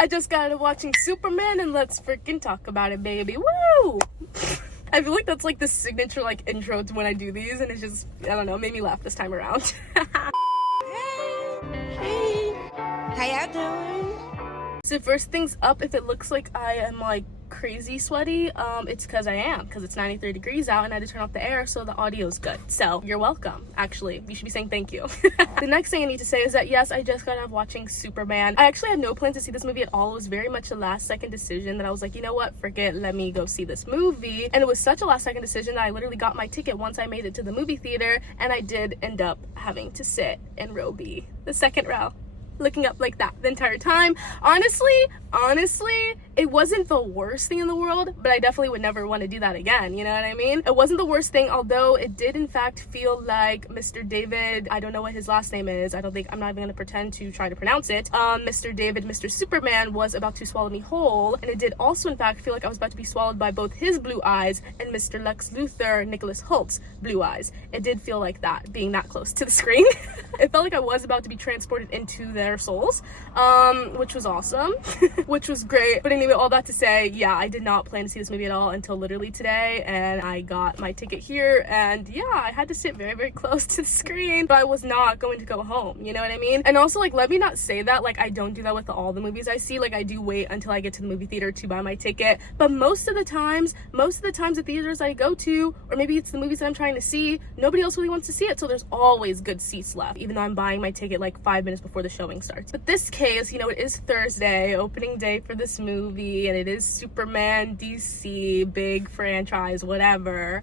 I just got out of watching Superman and let's freaking talk about it, baby. Woo! I feel like that's like the signature like intro to when I do these, and it's just, I don't know, made me laugh this time around. Hey, how y'all doing? So first things up, if it looks like I am like crazy sweaty, it's because I am, because it's 93 degrees out and I had to turn off the air so the audio's good. So you're welcome. Actually, you should be saying thank you. The next thing I need to say is that yes, I just got out of watching Superman. I actually had no plan to see this movie at all. It was very much a last second decision that I was like, you know what, forget, let me go see this movie. And it was such a last second decision that I literally got my ticket once I made it to the movie theater, and I did end up having to sit in row B, the second row, looking up like that the entire time. Honestly, it wasn't the worst thing in the world, but I definitely would never want to do that again, you know what I mean? It wasn't the worst thing, although it did in fact feel like Mr. David, I don't know what his last name is, I'm not even gonna pretend to try to pronounce it, Mr. David, Mr. Superman was about to swallow me whole, and it did also in fact feel like I was about to be swallowed by both his blue eyes and Mr. Lex Luthor, Nicholas Hoult's blue eyes. It did feel like that, being that close to the screen. It felt like I was about to be transported into their souls, which was awesome. Which was great. But anyway, all that to say, yeah, I did not plan to see this movie at all until literally today, and I got my ticket here, and yeah, I had to sit very, very close to the screen, but I was not going to go home, you know what I mean? And also, like, let me not say that, like, I don't do that with all the movies I see. Like, I do wait until I get to the movie theater to buy my ticket, but most of the times the theaters I go to, or maybe it's the movies that I'm trying to see, nobody else really wants to see it, so there's always good seats left, even though I'm buying my ticket like 5 minutes before the showing starts. But this case, you know, it is Thursday, opening day for this movie, and it is Superman, DC, big franchise, whatever.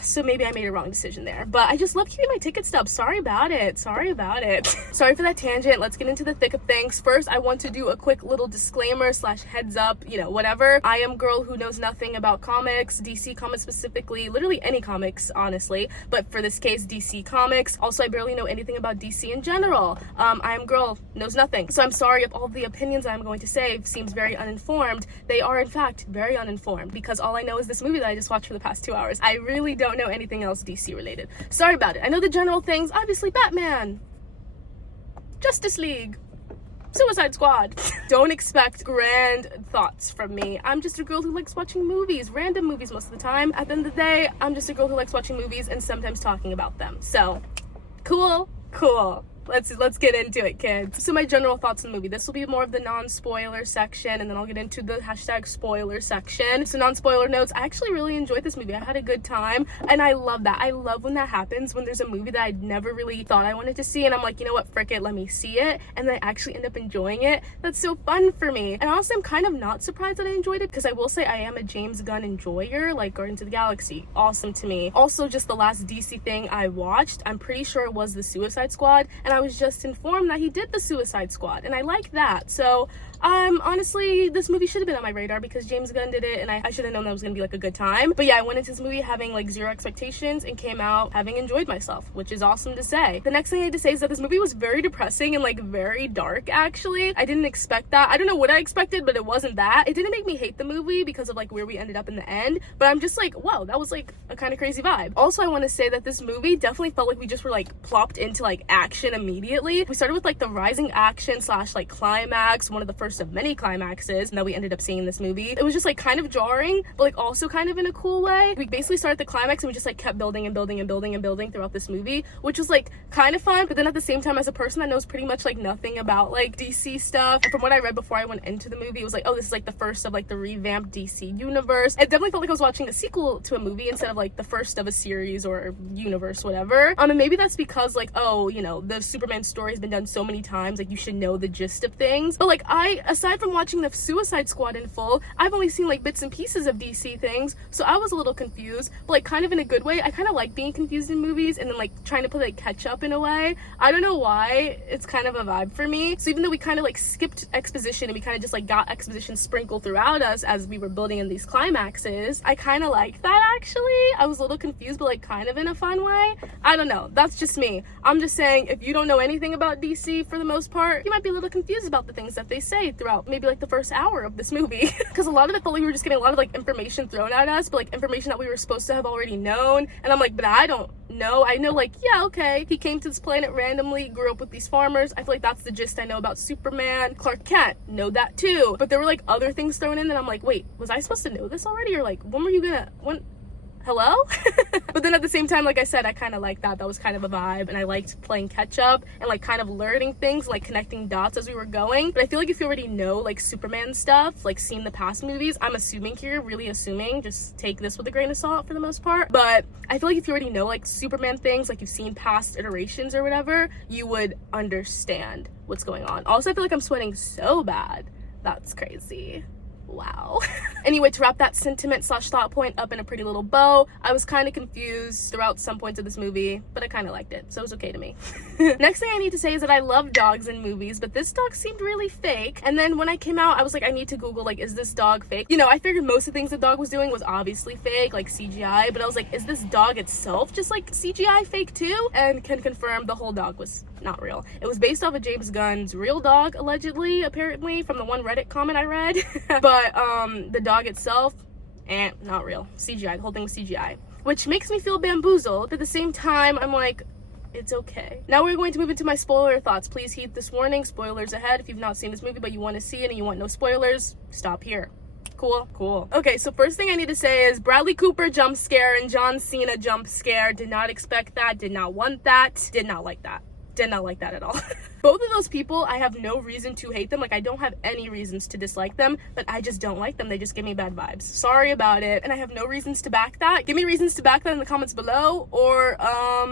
So maybe I made a wrong decision there, but I just love keeping my ticket stubs. Sorry about it. Sorry for that tangent. Let's get into the thick of things. First, I want to do a quick little disclaimer / heads up, you know, whatever. I am girl who knows nothing about comics, DC comics specifically, literally any comics, honestly, but for this case, DC comics. Also, I barely know anything about DC in general. I am girl, knows nothing. So I'm sorry if all the opinions I'm going to say seems very uninformed. They are, in fact, very uninformed, because all I know is this movie that I just watched for the past 2 hours. I really don't know anything else DC related. Sorry about it. I know the general things, obviously Batman, Justice League, Suicide Squad. Don't expect grand thoughts from me. I'm just a girl who likes watching movies, random movies most of the time. At the end of the day, I'm just a girl who likes watching movies and sometimes talking about them. So, cool. Let's get into it, kids. So my general thoughts on the movie. This will be more of the non-spoiler section, and then I'll get into the #spoiler section. So non-spoiler notes, I actually really enjoyed this movie. I had a good time, and I love that. I love when that happens, when there's a movie that I never really thought I wanted to see, and I'm like, you know what, frick it, let me see it, and then I actually end up enjoying it. That's so fun for me. And honestly, I'm kind of not surprised that I enjoyed it, because I will say I am a James Gunn enjoyer, like Guardians of the Galaxy. Awesome to me. Also, just the last DC thing I watched, I'm pretty sure it was the Suicide Squad, and I was just informed that he did the Suicide Squad, and I like that. So honestly, this movie should have been on my radar because James Gunn did it, and I should have known that was gonna be like a good time. But yeah, I went into this movie having like zero expectations and came out having enjoyed myself, which is awesome to say. The next thing I had to say is that this movie was very depressing and like very dark, actually. I didn't expect that. I don't know what I expected, but it wasn't that. It didn't make me hate the movie because of like where we ended up in the end, but I'm just like, whoa, that was like a kind of crazy vibe. Also, I want to say that this movie definitely felt like we just were like plopped into like action immediately. We started with like the rising action / like climax, one of the first of many climaxes that we ended up seeing in this movie. It was just like kind of jarring, but like also kind of in a cool way. We basically started the climax and we just like kept building and building and building and building throughout this movie, which was like kind of fun. But then at the same time, as a person that knows pretty much like nothing about like DC stuff, and from what I read before I went into the movie, it was like, oh, this is like the first of like the revamped DC universe. It definitely felt like I was watching a sequel to a movie instead of like the first of a series or universe, whatever. And maybe that's because like, oh, you know, the Superman story has been done so many times, like you should know the gist of things. But like aside from watching the Suicide Squad in full, I've only seen like bits and pieces of DC things, so I was a little confused, but like kind of in a good way. I kind of like being confused in movies and then like trying to play like catch up in a way. I don't know why, it's kind of a vibe for me. So even though we kind of like skipped exposition and we kind of just like got exposition sprinkled throughout us as we were building in these climaxes, I kind of like that actually. I was a little confused, but like kind of in a fun way. I don't know, that's just me. I'm just saying, if you don't know anything about DC for the most part, you might be a little confused about the things that they say throughout maybe like the first hour of this movie, because a lot of it felt like we were just getting a lot of like information thrown at us, but like information that we were supposed to have already known, and I'm like, but I don't know. I know, like, yeah, okay, he came to this planet randomly, grew up with these farmers. I feel like that's the gist I know about Superman. Clark Kent, know that too. But there were like other things thrown in that I'm like, wait, was I supposed to know this already? Or like, when hello? But then at the same time, like I said, I kind of like that was kind of a vibe, and I liked playing catch up and like kind of learning things, like connecting dots as we were going. But I feel like if you already know like Superman stuff, like seen the past movies, I'm assuming here, really assuming, just take this with a grain of salt for the most part, but I feel like if you already know like Superman things, like you've seen past iterations or whatever, you would understand what's going on. Also, I feel like I'm sweating so bad. That's crazy. Wow. Anyway, to wrap that sentiment / thought point up in a pretty little bow, I was kind of confused throughout some points of this movie, but I kind of liked it, so it was okay to me. Next thing I need to say is that I love dogs in movies, but this dog seemed really fake. And then when I came out, I was like, I need to Google, like, is this dog fake? You know, I figured most of the things the dog was doing was obviously fake, like CGI, but I was like, is this dog itself just like CGI fake too? And can confirm the whole dog was not real. It was based off of James Gunn's real dog, allegedly, apparently, from the one Reddit comment I read. But the dog itself, not real. CGI. The whole thing was CGI, which makes me feel bamboozled, but at the same time I'm like, it's okay. Now we're going to move into my spoiler thoughts. Please heed this warning, spoilers ahead. If you've not seen this movie but you want to see it and you want no spoilers, stop here. Cool. Okay, so first thing I need to say is Bradley Cooper jump scare and John Cena jump scare. Did not expect that, did not want that, did not like that. Did not like that at all. Both of those people, I have no reason to hate them. Like, I don't have any reasons to dislike them, but I just don't like them. They just give me bad vibes. Sorry about it. And I have no reasons to back that. Give me reasons to back that in the comments below, or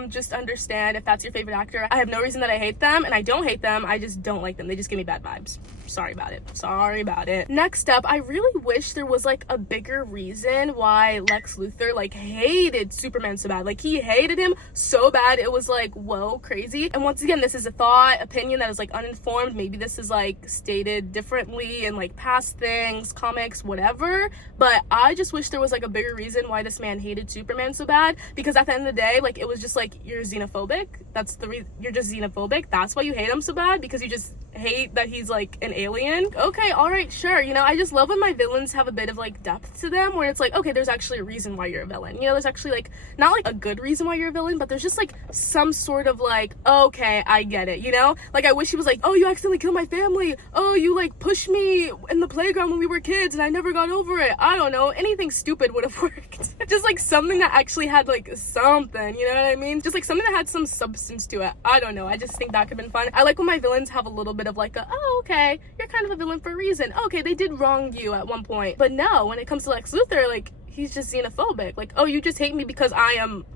just understand if that's your favorite actor. I have no reason that I hate them, and I don't hate them. I just don't like them. They just give me bad vibes. Sorry about it. Next up, I really wish there was like a bigger reason why Lex Luthor like hated Superman so bad. Like, he hated him so bad. It was like, whoa, crazy. And once again, this is a thought, opinion that is like uninformed. Maybe this is like stated differently in like past things, comics, whatever. But I just wish there was like a bigger reason why this man hated Superman so bad. Because at the end of the day, like, it was just like, you're xenophobic. That's the reason. You're just xenophobic. That's why you hate him so bad, because you just hate that he's like an alien. Okay, all right, sure. You know, I just love when my villains have a bit of like depth to them, where it's like, okay, there's actually a reason why you're a villain. You know, there's actually like not like a good reason why you're a villain, but there's just like some sort of like, okay, I get it. You know, like, I wish he was like, oh, you accidentally killed my family, oh, you like pushed me in the playground when we were kids and I never got over it. I don't know, anything stupid would have worked. Just like something that actually had like something, you know what I mean? Just like something that had some substance to it. I don't know, I just think that could have been fun. I like when my villains have a little bit of like a, oh, okay, you're kind of a villain for a reason. Okay, they did wrong you at one point. But no, when it comes to Lex Luthor, like, he's just xenophobic. Like, oh, you just hate me because I am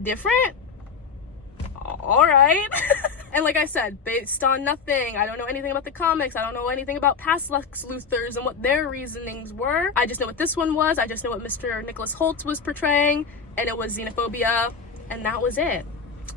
different? All right. And like I said, based on nothing, I don't know anything about the comics, I don't know anything about past Lex Luthors and what their reasonings were. I just know what this one was, I just know what Mr. Nicholas Hoult was portraying, and it was xenophobia, and that was it.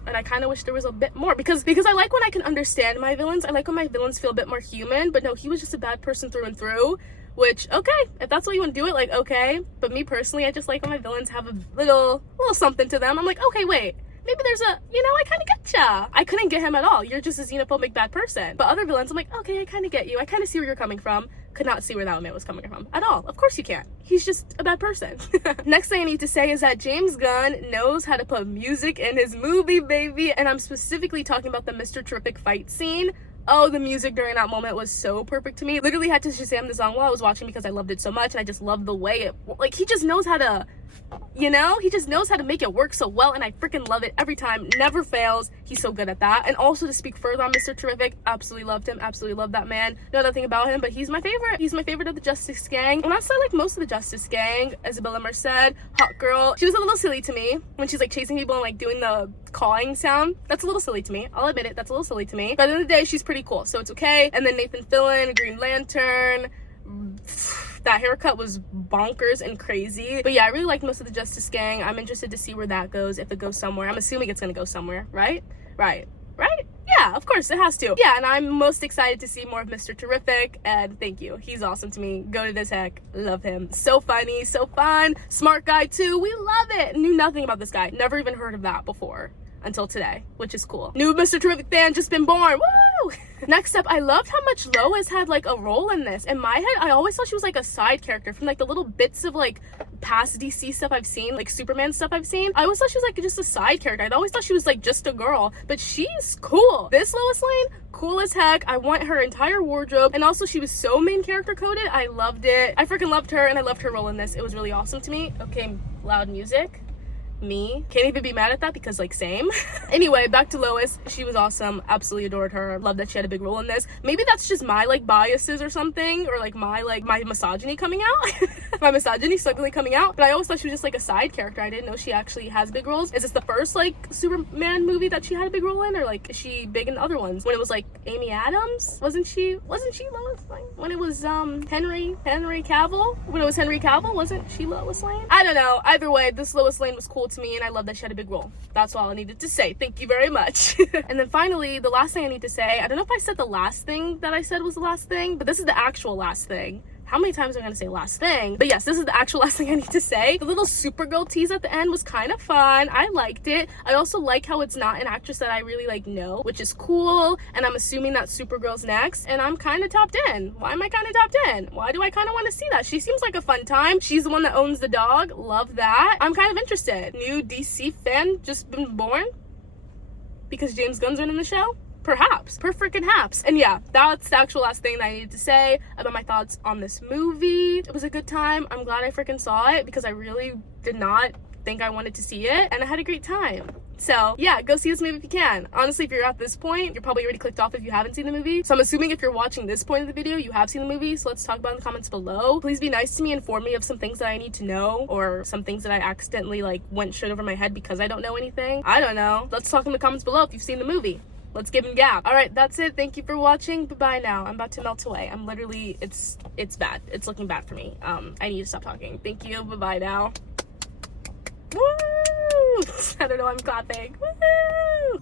And I kind of wish there was a bit more, because I like when I can understand my villains. I like when my villains feel a bit more human. But no, he was just a bad person through and through, which, okay, if that's what you want to do it, like, okay. But me personally, I just like when my villains have a little something to them. I'm like, okay, wait, maybe there's a, you know, I kind of get ya. I couldn't get him at all. You're just a xenophobic bad person. But other villains, I'm like, okay, I kind of get you. I kind of see where you're coming from. Could not see where that man was coming from at all. Of course you can't. He's just a bad person. Next thing I need to say is that James Gunn knows how to put music in his movie, baby. And I'm specifically talking about the Mr. Terrific fight scene. Oh, the music during that moment was so perfect to me. Literally had to Shazam the song while I was watching because I loved it so much, and I just loved the way it, like, he just knows how to, you know, he just knows how to make it work so well, and I freaking love it every time. Never fails. He's so good at that. And also, to speak further on Mr. Terrific, absolutely loved him, absolutely loved that man. Know nothing about him, but he's my favorite. He's my favorite of the Justice Gang. And honestly, like most of the Justice Gang, Isabela, merced, hawkgirl, she was a little silly to me when she's like chasing people and like doing the cawing sound. That's a little silly to me. I'll admit it, that's a little silly to me. But at the end of the day, she's pretty cool, so it's okay. And then Nathan Fillion, Green Lantern, that haircut was bonkers and crazy. But yeah, I really liked most of the Justice Gang. I'm interested to see where that goes, if it goes somewhere. I'm assuming it's gonna go somewhere, right? Right? Yeah, of course, it has to. Yeah, and I'm most excited to see more of Mr. Terrific, and thank you. He's awesome to me. Goated as heck. Love him. So funny, so fun. Smart guy, too. We love it. Knew nothing about this guy. Never even heard of that before until today, which is cool. New Mr. Terrific fan just been born. Woo! Next up, I loved how much Lois had like a role in this. In my head, I always thought she was like a side character from like the little bits of like past DC stuff I've seen, like Superman stuff I've seen. I always thought she was like just a side character. I always thought she was like just a girl, but she's cool. This Lois Lane, cool as heck. I want her entire wardrobe, and also she was so main character coded. I loved it. I freaking loved her, and I loved her role in this. It was really awesome to me. Okay, loud music. Me can't even be mad at that because like same. Anyway, back to Lois. She was awesome. Absolutely adored her. Love that she had a big role in this. Maybe that's just my like biases or something, or like my misogyny coming out. My misogyny suddenly coming out. But I always thought she was just like a side character. I didn't know she actually has big roles. Is this the first like Superman movie that she had a big role in, or like is she big in the other ones? When it was like Amy Adams, wasn't she Lois Lane? When it was Henry Cavill, when it was Henry Cavill, wasn't she Lois Lane? I don't know. Either way, this Lois Lane was cool to me, and I love that she had a big role. That's all I needed to say. Thank you very much. And then finally, the last thing I need to say, I don't know if I said the last thing that I said was the last thing, but this is the actual last thing. How many times am I gonna say last thing? But yes, this is the actual last thing I need to say. The little Supergirl tease at the end was kind of fun. I liked it. I also like how it's not an actress that I really like know, which is cool. And I'm assuming that Supergirl's next, and I'm kind of tapped in. Why am I kind of tapped in? Why do I kind of want to see that? She seems like a fun time. She's the one that owns the dog. Love that. I'm kind of interested. New DC fan just been born because James Gunn's in the show? Perhaps. Per freaking haps. And yeah, that's the actual last thing that I needed to say about my thoughts on this movie. It was a good time. I'm glad I freaking saw it because I really did not think I wanted to see it, and I had a great time. So yeah, go see this movie if you can. Honestly, if you're at this point, you're probably already clicked off if you haven't seen the movie. So I'm assuming if you're watching this point of the video, you have seen the movie. So let's talk about it in the comments below. Please be nice to me, inform me of some things that I need to know, or some things that I accidentally like went straight over my head because I don't know anything. I don't know. Let's talk in the comments below if you've seen the movie. Let's give him gab. All right, that's it. Thank you for watching. Bye-bye now. I'm about to melt away. I'm literally, it's bad. It's looking bad for me. I need to stop talking. Thank you. Bye-bye now. Woo! I don't know. I'm clapping. Woo!